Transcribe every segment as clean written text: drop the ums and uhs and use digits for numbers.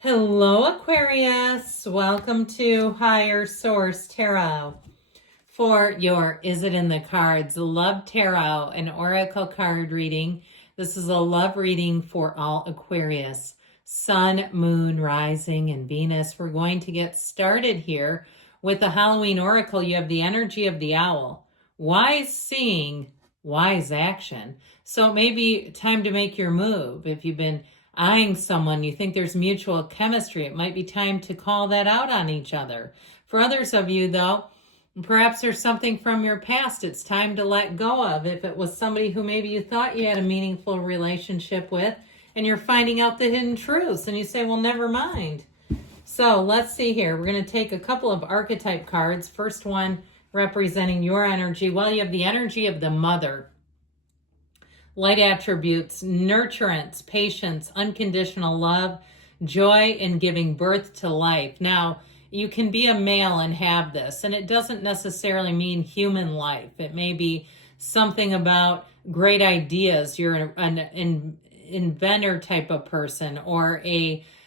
Hello, Aquarius. Welcome to Higher Source Tarot for your Is It in the Cards Love Tarot, an oracle card reading. This is a love reading for all Aquarius, Sun, Moon, Rising, and Venus. We're going to get started here with the Halloween oracle. You have the energy of the owl. Wise seeing, wise action. So it may be time to make your move. If you've been eyeing someone, you think there's mutual chemistry, it might be time to call that out on each other. For others of you, though, perhaps there's something from your past it's time to let go of. If it was somebody who maybe you thought you had a meaningful relationship with, and you're finding out the hidden truths, and you say, well, never mind. So let's see here. We're going to take a couple of archetype cards. First one representing your energy. Well, you have the energy of the mother. Light attributes, nurturance, patience, unconditional love, joy in giving birth to life. Now, you can be a male and have this, and it doesn't necessarily mean human life. It may be something about great ideas. You're an inventor type of person, or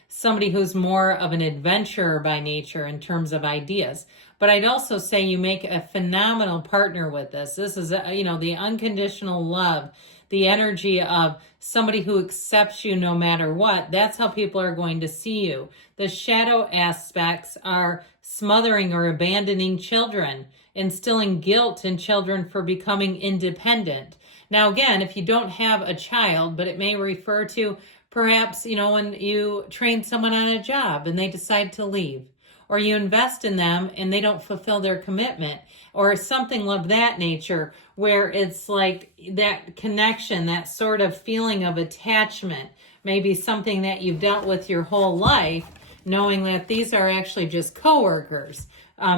somebody who's more of an adventurer by nature in terms of ideas. But I'd also say you make a phenomenal partner with this. This is, the unconditional love, the energy of somebody who accepts you no matter what. That's how people are going to see you. The shadow aspects are smothering or abandoning children, instilling guilt in children for becoming independent. Now, again, if you don't have a child, but it may refer to perhaps, when you train someone on a job and they decide to leave, or you invest in them and they don't fulfill their commitment, or something of that nature, where it's like that connection, that sort of feeling of attachment, maybe something that you've dealt with your whole life, knowing that these are actually just coworkers.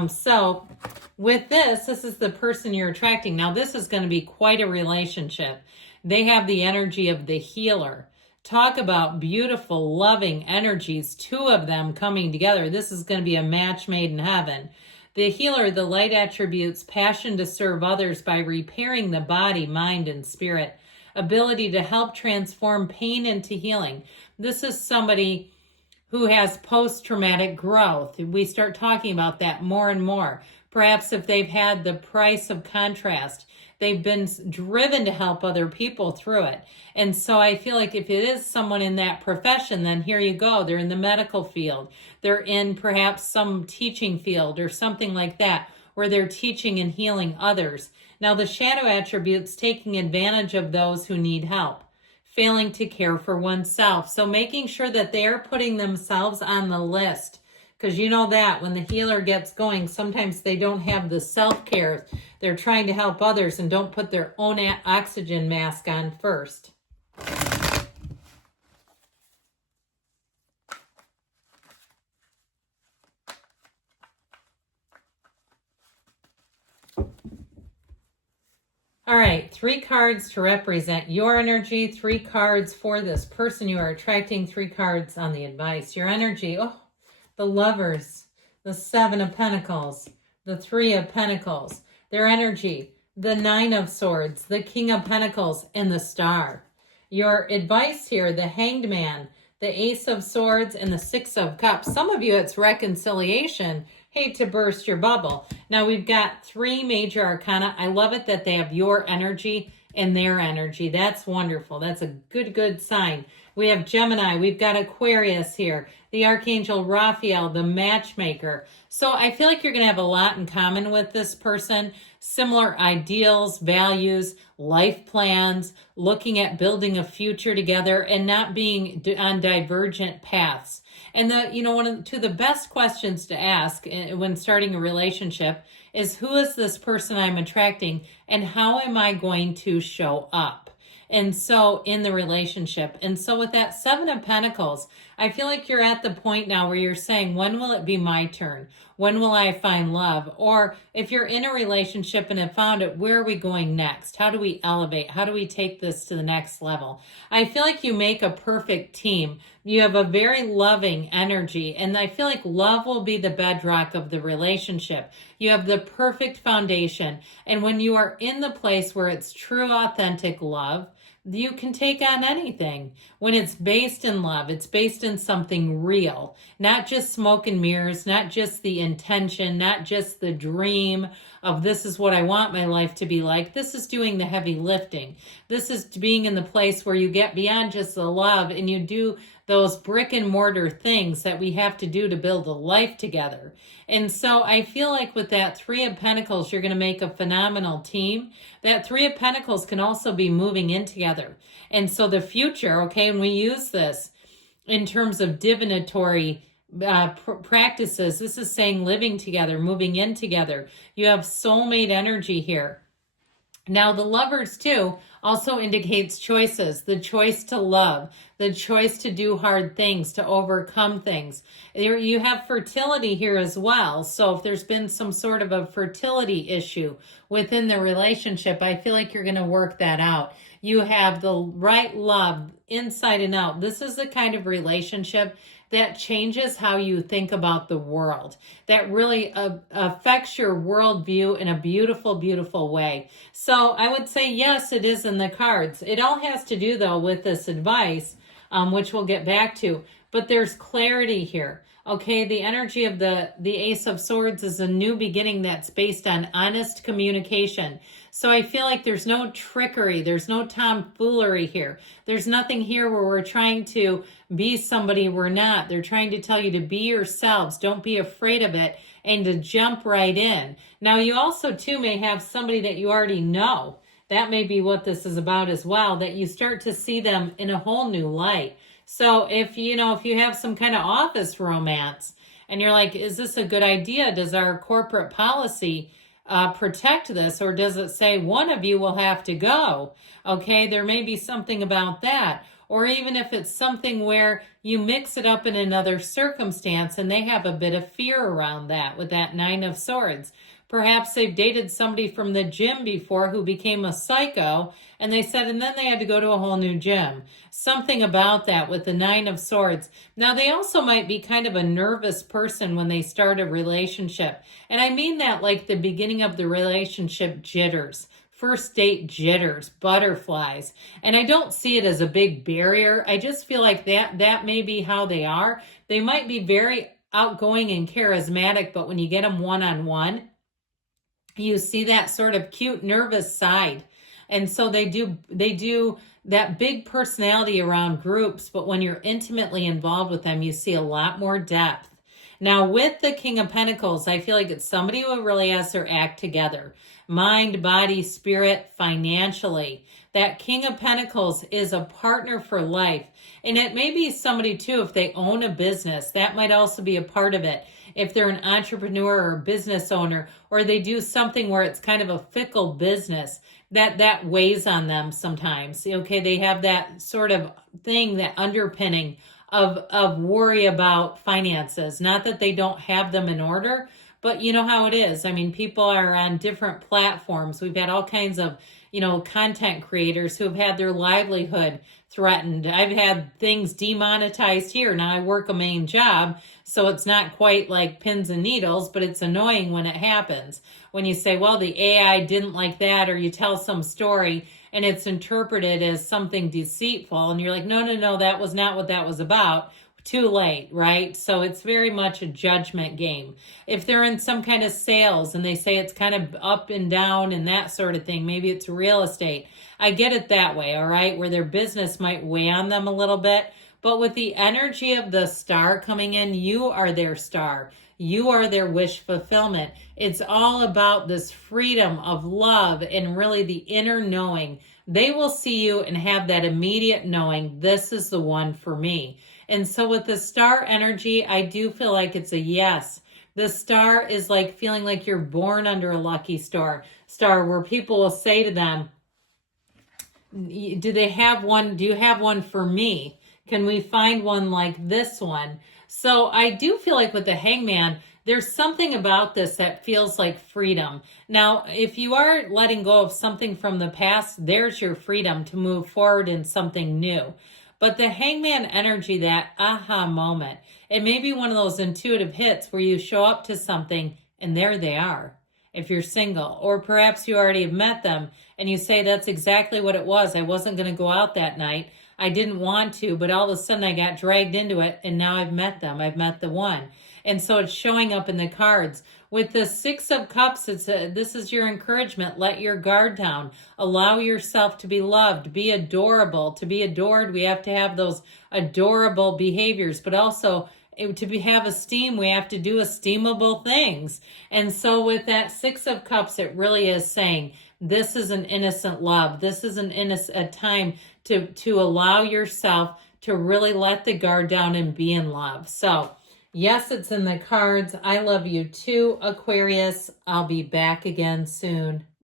So with this is the person you're attracting. Now, this is going to be quite a relationship. They have the energy of the healer. Talk about beautiful, loving energies, two of them coming together. This is going to be a match made in heaven. The healer, the light attributes, passion to serve others by repairing the body, mind, and spirit. Ability to help transform pain into healing. This is somebody who has post-traumatic growth. We start talking about that more and more. Perhaps if they've had the price of contrast, they've been driven to help other people through it. And so I feel like if it is someone in that profession, then here you go. They're in the medical field. They're in perhaps some teaching field or something like that, where they're teaching and healing others. Now, the shadow attributes, taking advantage of those who need help, failing to care for oneself. So making sure that they're putting themselves on the list. Because you know that when the healer gets going, sometimes they don't have the self-care. They're trying to help others and don't put their own oxygen mask on first. All right, 3 cards to represent your energy, 3 cards for this person you are attracting, 3 cards on the advice. Your energy, the Lovers, the 7 of Pentacles, the 3 of Pentacles. Their energy, the 9 of Swords, the King of Pentacles, and the Star. Your advice here, the Hanged Man, the Ace of Swords, and the 6 of Cups. Some of you, it's reconciliation. Hate to burst your bubble. Now, we've got 3 major arcana. I love it that they have your energy and their energy. That's wonderful. That's a good sign. We have Gemini. We've got Aquarius here. The Archangel Raphael, the matchmaker. So I feel like you're going to have a lot in common with this person. Similar ideals, values, life plans, looking at building a future together and not being on divergent paths. And one of the best questions to ask when starting a relationship is, who is this person I'm attracting and how am I going to show up? And so in the relationship. And so with that 7 of Pentacles, I feel like you're at the point now where you're saying, when will it be my turn? When will I find love? Or if you're in a relationship and have found it, where are we going next? How do we elevate? How do we take this to the next level? I feel like you make a perfect team. You have a very loving energy, and I feel like love will be the bedrock of the relationship. You have the perfect foundation. And when you are in the place where it's true, authentic love, you can take on anything. When it's based in love, it's based in something real, not just smoke and mirrors, not just the intention, not just the dream of this is what I want my life to be like. This is doing the heavy lifting. This is being in the place where you get beyond just the love and you do those brick and mortar things that we have to do to build a life together. And so I feel like with that Three of Pentacles, you're going to make a phenomenal team. That Three of Pentacles can also be moving in together. And so the future, okay, and we use this in terms of divinatory practices. This is saying living together, moving in together. You have soulmate energy here. Now, the Lovers, too, also indicates choices, the choice to love, the choice to do hard things, to overcome things. You have fertility here as well. So if there's been some sort of a fertility issue within the relationship, I feel like you're going to work that out. You have the right love inside and out. This is the kind of relationship that changes how you think about the world, that really affects your worldview in a beautiful, beautiful way. So I would say, yes, it is in the cards. It all has to do, though, with this advice, which we'll get back to. But there's clarity here. Okay, the energy of the Ace of Swords is a new beginning that's based on honest communication. So I feel like there's no trickery. There's no tomfoolery here. There's nothing here where we're trying to be somebody we're not. They're trying to tell you to be yourselves. Don't be afraid of it and to jump right in. Now, you also, too, may have somebody that you already know. That may be what this is about as well, that you start to see them in a whole new light. So if you have some kind of office romance and you're like, is this a good idea? Does our corporate policy protect this, or does it say one of you will have to go? Okay, there may be something about that. Or even if it's something where you mix it up in another circumstance and they have a bit of fear around that with that Nine of Swords. Perhaps they've dated somebody from the gym before who became a psycho, and they said, and then they had to go to a whole new gym. Something about that with the Nine of Swords. Now, they also might be kind of a nervous person when they start a relationship. And I mean that like the beginning of the relationship jitters. First date jitters, butterflies. And I don't see it as a big barrier. I just feel like that may be how they are. They might be very outgoing and charismatic, but when you get them one-on-one, you see that sort of cute, nervous side. And so they do that big personality around groups, but when you're intimately involved with them, you see a lot more depth. Now, with the King of Pentacles, I feel like it's somebody who really has their act together. Mind, body, spirit, financially. That King of Pentacles is a partner for life. And it may be somebody, too, if they own a business. That might also be a part of it. If they're an entrepreneur or a business owner, or they do something where it's kind of a fickle business, that weighs on them sometimes. Okay, they have that sort of thing, that underpinning of worry about finances. Not that they don't have them in order, but you know how it is. I mean, people are on different platforms. We've had all kinds of, content creators who have had their livelihood threatened. I've had things demonetized here. Now I work a main job, so it's not quite like pins and needles, but it's annoying when it happens. When you say, well, the AI didn't like that, or you tell some story and it's interpreted as something deceitful, and you're like, no, that was not what that was about. Too late, right? So it's very much a judgment game. If they're in some kind of sales and they say it's kind of up and down and that sort of thing, maybe it's real estate. I get it that way, all right, where their business might weigh on them a little bit. But with the energy of the star coming in, you are their star. You are their wish fulfillment. It's all about this freedom of love and really the inner knowing. They will see you and have that immediate knowing, this is the one for me. And so with the star energy, I do feel like it's a yes. The star is like feeling like you're born under a lucky star where people will say to them, do they have one? Do you have one for me? Can we find one like this one? So I do feel like with the Hangman, there's something about this that feels like freedom. Now, if you are letting go of something from the past, there's your freedom to move forward in something new. But the Hangman energy, that aha moment, it may be one of those intuitive hits where you show up to something and there they are. if you're single. Or perhaps you already have met them and you say, that's exactly what it was. I wasn't going to go out that night. I didn't want to, but all of a sudden I got dragged into it, and now I've met them. I've met the one. And so it's showing up in the cards. With the Six of Cups, this is your encouragement. Let your guard down. Allow yourself to be loved. Be adorable. To be adored, we have to have those adorable behaviors, but also have esteem, we have to do esteemable things. And so with that Six of Cups, it really is saying, this is an innocent love. This is a time to allow yourself to really let the guard down and be in love. So yes, it's in the cards. I love you too, Aquarius. I'll be back again soon.